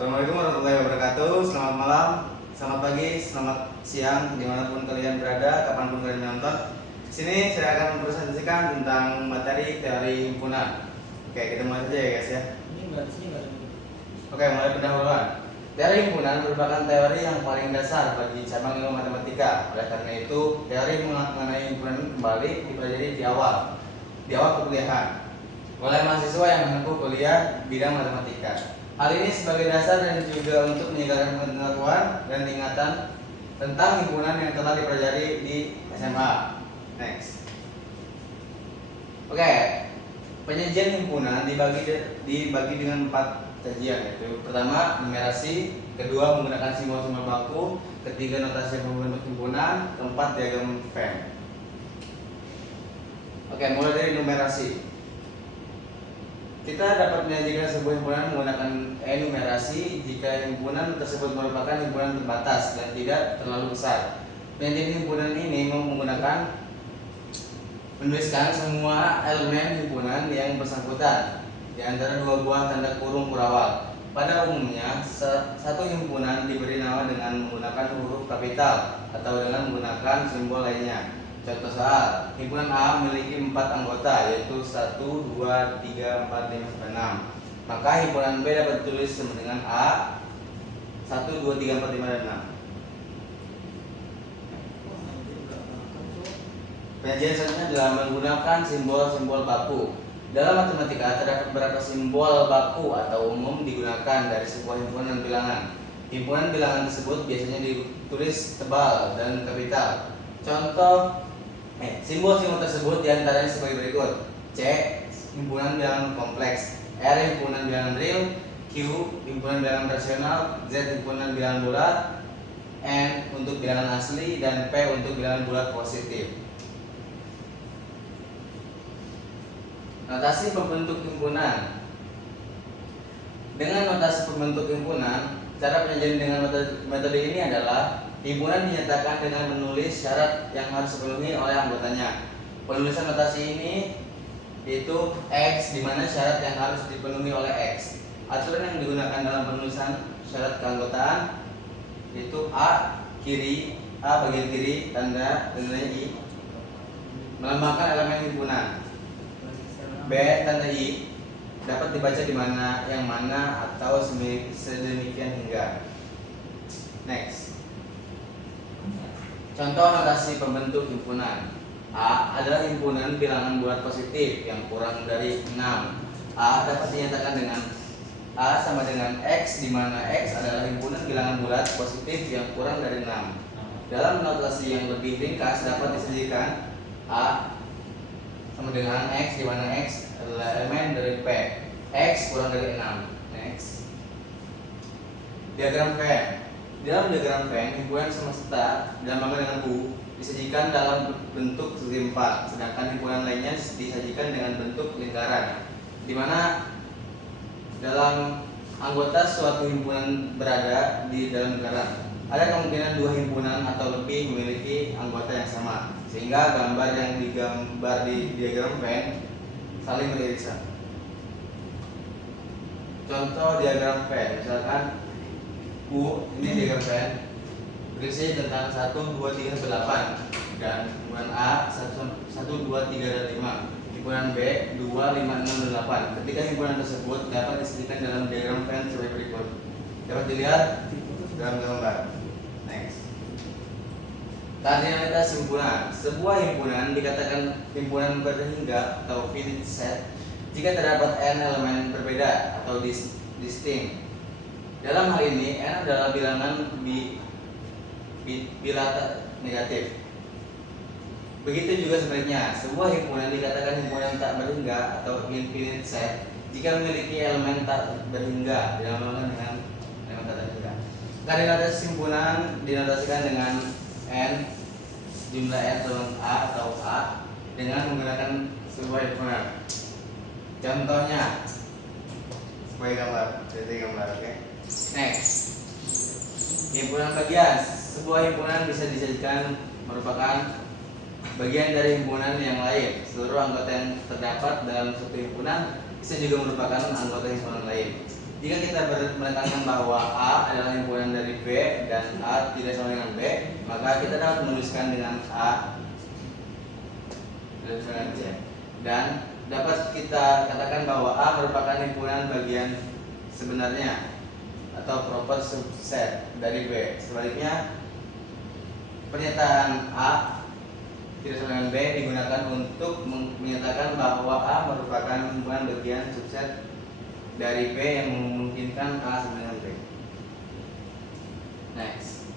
Assalamualaikum warahmatullahi wabarakatuh. Selamat malam, selamat pagi, selamat siang, dimanapun kalian berada, kapanpun kalian menonton. Di sini saya akan mempresentasikan tentang materi teori himpunan. Oke, kita mulai saja ya guys ya. Oke, mulai pendahuluan. Teori himpunan merupakan teori yang paling dasar bagi cabang ilmu matematika. Oleh karena itu, teori mengenai himpunan kembali dipelajari di awal perkuliahan oleh mahasiswa yang menempuh kuliah bidang matematika. Hal ini sebagai dasar dan juga untuk meningkatkan pengetahuan dan ingatan tentang himpunan yang telah dipelajari di SMA. Next. Oke, penyajian himpunan dibagi dengan 4 sajian, yaitu pertama numerasi, kedua menggunakan simbol-simbol baku, ketiga notasi pembentuk himpunan, keempat diagram Venn. Oke, mulai dari numerasi. Kita dapat menyajikan sebuah himpunan menggunakan enumerasi jika himpunan tersebut merupakan himpunan terbatas dan tidak terlalu besar. Penyajian himpunan ini menuliskan semua elemen himpunan yang bersangkutan di antara 2 buah tanda kurung kurawal. Pada umumnya, satu himpunan diberi nama dengan menggunakan huruf kapital atau dengan menggunakan simbol lainnya. Contoh soal, himpunan A memiliki 4 anggota, yaitu 1, 2, 3, 4, 5, sampai 6. Maka himpunan B dapat ditulis sama dengan A 1, 2, 3, 4, 5, dan 6. Penyajian selanjutnya adalah menggunakan simbol-simbol baku. Dalam matematika terdapat beberapa simbol baku atau umum digunakan dari sebuah himpunan bilangan. Himpunan bilangan tersebut biasanya ditulis tebal dan kapital. Contoh simbol-simbol tersebut diantaranya sebagai berikut: C. Himpunan bilangan kompleks, R. Himpunan bilangan real, Q. Himpunan bilangan rasional, Z. Himpunan bilangan bulat, N untuk bilangan asli, dan P untuk bilangan bulat positif. Notasi pembentuk himpunan. Dengan notasi pembentuk himpunan, cara penyajian dengan metode ini adalah: himpunan dinyatakan dengan menulis syarat yang harus dipenuhi oleh anggotanya. Penulisan notasi ini yaitu X, di mana syarat yang harus dipenuhi oleh X. Aturan yang digunakan dalam penulisan syarat keanggotaan yaitu A bagian kiri tanda nilai I melambangkan elemen himpunan. B tanda I dapat dibaca di mana yang mana atau sedemikian hingga. Next. Contoh notasi pembentuk himpunan. A adalah himpunan bilangan bulat positif yang kurang dari 6. A dapat dinyatakan dengan A sama dengan X, di mana X adalah himpunan bilangan bulat positif yang kurang dari 6. Dalam notasi yang lebih ringkas dapat disajikan A sama dengan X, di mana X adalah elemen dari P. X kurang dari 6. Next. Diagram Venn. Dalam diagram Venn, himpunan semesta dilambangkan dengan U disajikan dalam bentuk segi 4, sedangkan himpunan lainnya disajikan dengan bentuk lingkaran, di mana dalam anggota suatu himpunan berada di dalam lingkaran. Ada kemungkinan 2 himpunan atau lebih memiliki anggota yang sama, sehingga gambar yang digambar di diagram Venn saling beririsan. Contoh diagram Venn, misalkan U, ini diagram Venn berisi tentang 1, 2, 3, 8, dan himpunan A 1, 2, 3, dan 5. Himpunan B 2, 5, 6, dan 8. Ketika himpunan tersebut dapat disajikan dalam diagram Venn sebagai berikut. Dapat dilihat dalam gambar. Next. Kardinalitas himpunan. Sebuah himpunan dikatakan himpunan berhingga atau finite set jika terdapat n elemen berbeda atau distinct. Dalam hal ini n adalah bilangan bilateral negatif. Begitu juga sebaliknya, sebuah himpunan dikatakan himpunan tak berhingga atau infinite set jika memiliki elemen tak berhingga dinamakan dengan elemen tak berhingga. Kardinalitas himpunan dinotasikan dengan n, jumlah n dalam A atau A, dengan menggunakan sebuah himpunan. Contohnya sebagai gambar, jadi gambar, oke. Next. Himpunan bagian. Sebuah himpunan bisa disajikan merupakan bagian dari himpunan yang lain. Seluruh anggota yang terdapat dalam suatu himpunan bisa juga merupakan anggota himpunan lain. Jika kita menekankan bahwa A adalah himpunan dari B dan A tidak sama dengan B, maka kita dapat menuliskan dengan A dengan C. Dan dapat kita katakan bahwa A merupakan himpunan bagian sebenarnya atau proper subset dari B. Sebaliknya, pernyataan A tidak sama dengan B digunakan untuk menyatakan bahwa A merupakan himpunan bagian subset dari B yang memungkinkan A sama dengan B. Next,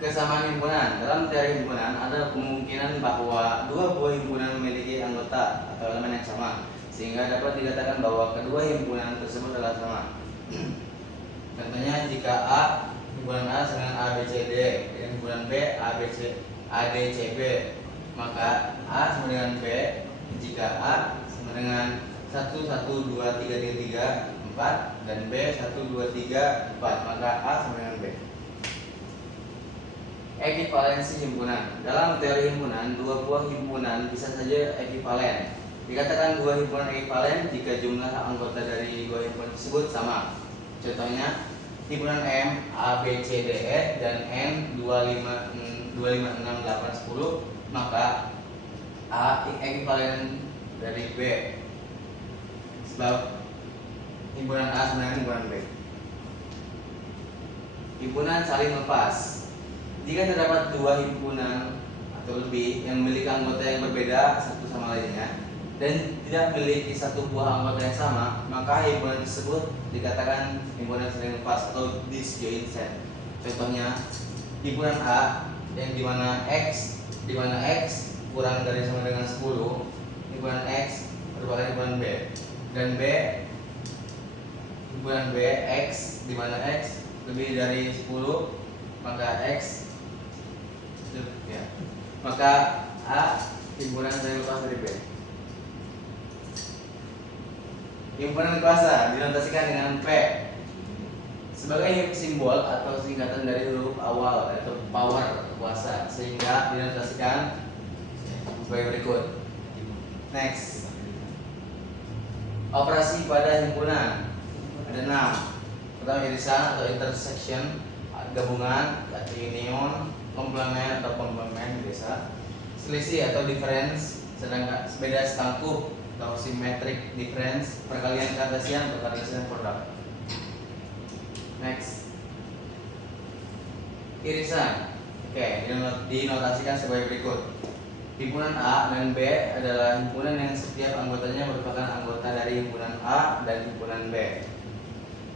kesamaan himpunan. Dalam teori himpunan ada kemungkinan bahwa dua buah himpunan memiliki anggota atau elemen yang sama, sehingga dapat dikatakan bahwa kedua himpunan tersebut adalah sama. Contohnya, jika himpunan A sama dengan A B C D dan himpunan B A D C B, maka A sama dengan B jika A sama dengan 1 1 2 3 3 3 4 dan B 1 2 3 4, maka A sama dengan B. Ekivalensi himpunan. Dalam teori himpunan, dua buah himpunan bisa saja ekivalen. Dikatakan dua himpunan ekivalen jika jumlah anggota dari dua himpunan tersebut sama. Contohnya, himpunan M A B C D E dan N 2 5 6 8 10, maka A ekivalen dari B, sebab himpunan A sama dengan himpunan B. Himpunan saling lepas. Jika terdapat dua himpunan atau lebih yang memiliki anggota yang berbeda satu sama lainnya dan tidak memiliki satu buah anggota yang sama, maka himpunan tersebut dikatakan himpunan saling lepas atau disjoint set. Contohnya, himpunan A yang dimana X kurang dari sama dengan 10, himpunan X merupakan himpunan B, dan himpunan B X dimana X lebih dari 10, maka X ya, maka A himpunan saling lepas dari B. Himpunan kuasa dinotasikan dengan P sebagai simbol atau singkatan dari huruf awal atau power kuasa, sehingga dinotasikan sebagai berikut. Next, operasi pada himpunan ada 6. Pertama, irisan atau intersection, gabungan atau union, komplement atau komplement biasa, selisih atau difference, sedangkan beda setangkuh atau symmetric difference, perkalian Cartesian atau Cartesian product. Next, irisan. Oke, dinotasikan sebagai berikut. Himpunan A dan B adalah himpunan yang setiap anggotanya merupakan anggota dari himpunan A dan himpunan B.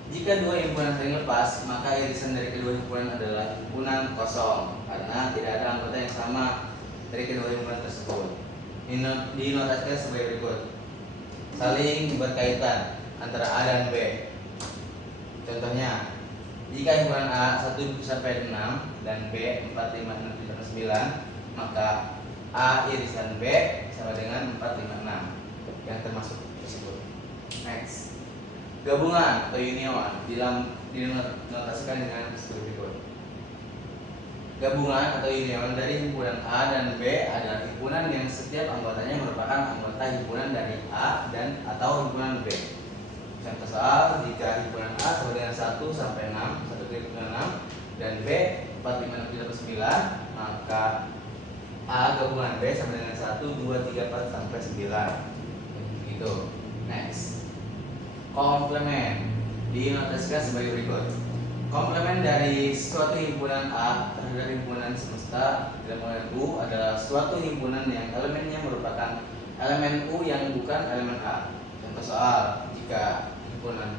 Jika dua himpunan saling lepas, maka irisan dari kedua himpunan adalah himpunan kosong karena tidak ada anggota yang sama dari kedua himpunan tersebut. Dinotasikan sebagai berikut. Saling berkaitan antara A dan B. Contohnya, jika himpunan A 1 sampai 6 dan B 4 5 6 7 9, maka A irisan B sama dengan 4 5 6 yang termasuk tersebut. Next, gabungan atau union dinotasikan dengan sebagai berikut. Gabungan atau union dari himpunan A dan B adalah himpunan yang setiap anggotanya merupakan anggota himpunan dari A dan atau himpunan B. Contoh soal, jika himpunan A sama dengan 1 sampai 6, 1 sampai 6 dan B 4 5 6 7 9, maka A gabungan B sama dengan 1 2 3 4 sampai 9. Gitu. Next, komplement dinotasikan sebagai berikut. Komplement dari suatu himpunan A terhadap himpunan semesta dalam U adalah suatu himpunan yang elemennya merupakan elemen U yang bukan elemen A. Contoh soal, jika himpunan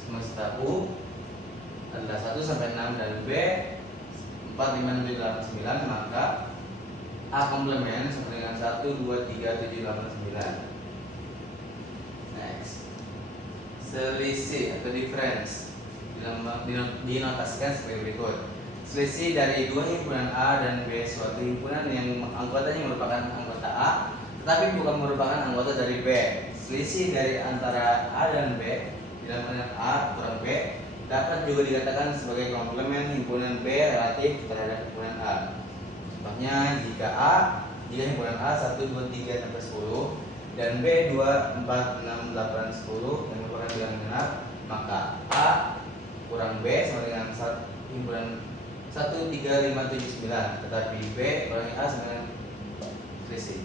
semesta U adalah 1 sampai 6 dan B 4 5 6 7 8 9, maka A komplement sama dengan 1 2 3 7 8 9. Next, selisih atau difference dinotasikan sebagai berikut. Selisih dari dua himpunan A dan B suatu himpunan yang anggotanya merupakan anggota A tetapi bukan merupakan anggota dari B. Selisih dari antara A dan B dalam A kurang B dapat juga dikatakan sebagai komplement himpunan B relatif terhadap himpunan A. Contohnya, jika himpunan A 1 2 3 sampai 10 dan B 2 4 6 8 10 yang merupakan apabila bilang benar, maka A kurang B sama dengan himpunan 1, 3, 5, 7, 9, tetapi B kurangi A sama dengan selisih.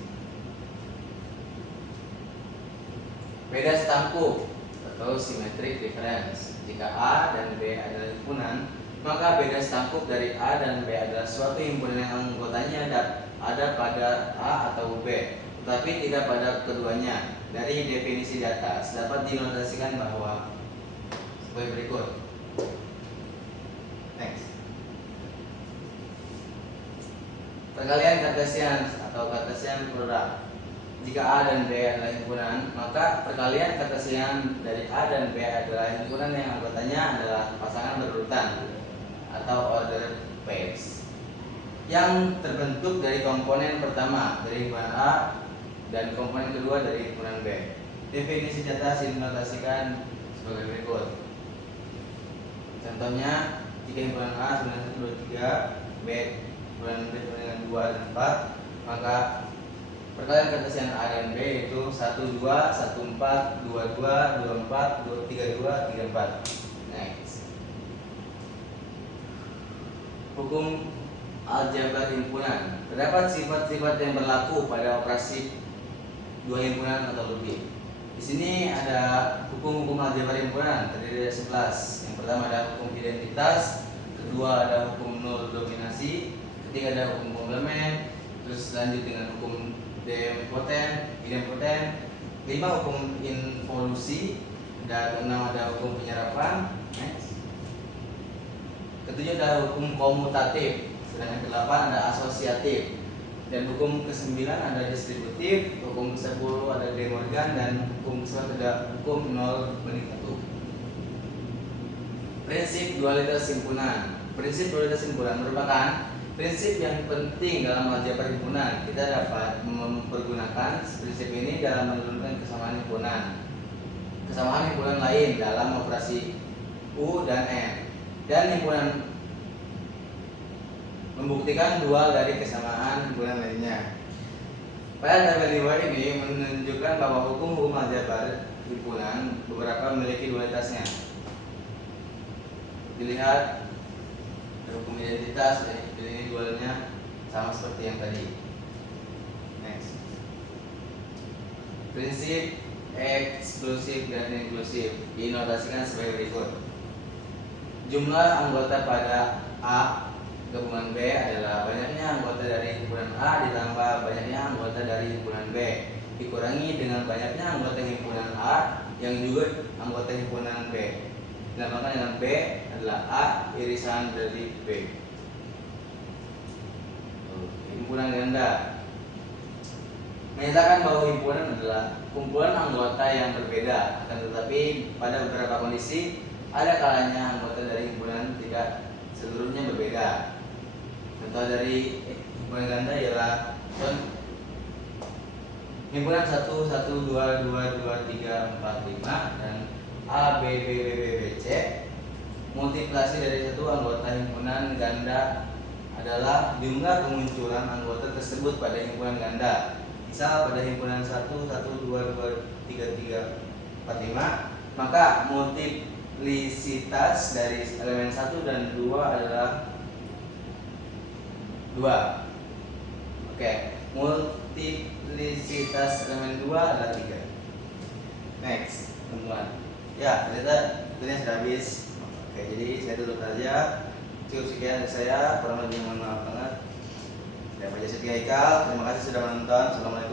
Beda setangkup atau symmetric difference. Jika A dan B adalah himpunan, maka beda setangkup dari A dan B adalah suatu himpunan yang anggotanya ada pada A atau B, tetapi tidak pada keduanya. Dari definisi di atas dapat dinotasikan bahwa sebagai berikut. Next. Perkalian Cartesian atau Cartesian product. Jika A dan B adalah himpunan, maka perkalian Cartesian dari A dan B adalah himpunan yang anggotanya adalah pasangan berurutan atau order pairs yang terbentuk dari komponen pertama dari himpunan A dan komponen kedua dari himpunan B. Definisi di atas dinotasikan sebagai berikut. Contohnya, jika himpunan A sama dengan 1, 2, 3, B himpunan B sama dengan 2 dan 4, maka perkalian Cartesian A dan B yaitu 1, 2, 1, 4, 2, 2, 2, 4, 2, 3, 2, 3, 4. Next. Hukum aljabar himpunan. Terdapat sifat-sifat yang berlaku pada operasi dua himpunan atau lebih. Di sini ada hukum-hukum aljabar himpunan terdiri dari 11. Yang pertama ada hukum identitas, kedua ada hukum nol dominasi, ketiga ada hukum komplement, terus lanjut dengan hukum idempoten, 5 hukum involusi, dan 6 ada hukum penyerapan. Next. Ketujuh ada hukum komutatif, sedangkan ke-8 ada asosiatif, dan hukum ke-9 ada distributif, hukum ke-10 ada De Morgan, dan hukum ke-11 ada hukum 0/1. Prinsip dualitas himpunan. Prinsip dualitas himpunan merupakan prinsip yang penting dalam aljabar himpunan. Kita dapat mempergunakan prinsip ini dalam menentukan kesamaan himpunan lain dalam operasi U dan N, dan himpunan membuktikan dual dari kesamaan himpunan lainnya. Pada tabel 2 ini menunjukkan bahwa hukum-hukum aljabar himpunan beberapa memiliki dualitasnya. Dilihat hukum identitas, ini dualnya sama seperti yang tadi. Next. Prinsip eksklusif dan inklusif dinotasikan sebagai berikut. Jumlah anggota pada A gabungan B adalah banyaknya anggota dari himpunan A ditambah banyaknya anggota dari himpunan B dikurangi dengan banyaknya anggota himpunan A yang juga anggota himpunan B. Dinamakan dengan B adalah A irisan dari B. Himpunan ganda menyatakan bahwa himpunan adalah kumpulan anggota yang berbeda, akan tetapi pada beberapa kondisi ada kalanya anggota dari himpunan tidak seluruhnya berbeda. Contoh dari himpunan ganda ialah himpunan 1, 1, 2, 2, 2, 3, 4, 5 dan A, B, B, B, B, B, C. Multiplikasi dari satu anggota himpunan ganda adalah jumlah kemunculan anggota tersebut pada himpunan ganda. Misal pada himpunan 1, 1, 2, 2, 3, 3, 4, 5, maka multiplisitas dari elemen 1 dan 2 adalah 2. Oke, multiplisitas elemen 2 adalah 3. Next, teman-teman. Ya, ternyata waktunya sudah habis. Oke, jadi saya tutup saja. Cukup sekian dari saya, kurang lebih mohon maaf banget. Saya Pak Jasid Haikal, terima kasih sudah menonton. Assalamualaikum.